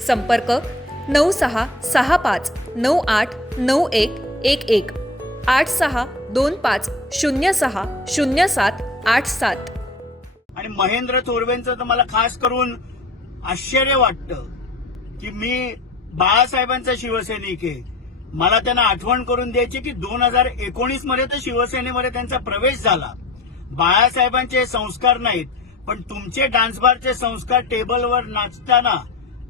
संपर्क नऊ सहा सहा पाच नऊ आठ नऊ एक एक एक. आठ सहा दोन पाच शून्य सहा शून्य सात आठ सात. आणि महेंद्र चोरवेंचं तर मला खास करून आश्चर्य वाटतं की मी बाळासाहेबांचा शिवसैनिक आहे. मला त्यांना आठवण करून द्यायची की दोन हजार एकोणीसमध्ये तर शिवसेनेमध्ये त्यांचा प्रवेश झाला. बाळासाहेबांचे संस्कार नाहीत पण तुमचे डान्स बारचे संस्कार टेबलवर नाचताना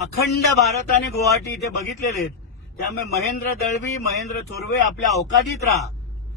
अखंड भारताने गुवाहाटी इथे बघितलेले आहेत. त्यामुळे महेंद्र दळवी महेंद्र थोरवे आपल्या अवकादीत राहा.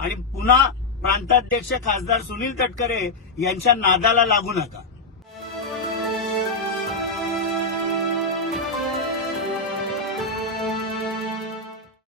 आणि पुन्हा प्रांताध्यक्ष खासदार सुनील तटकरे यांच्या नादाला लागू नका.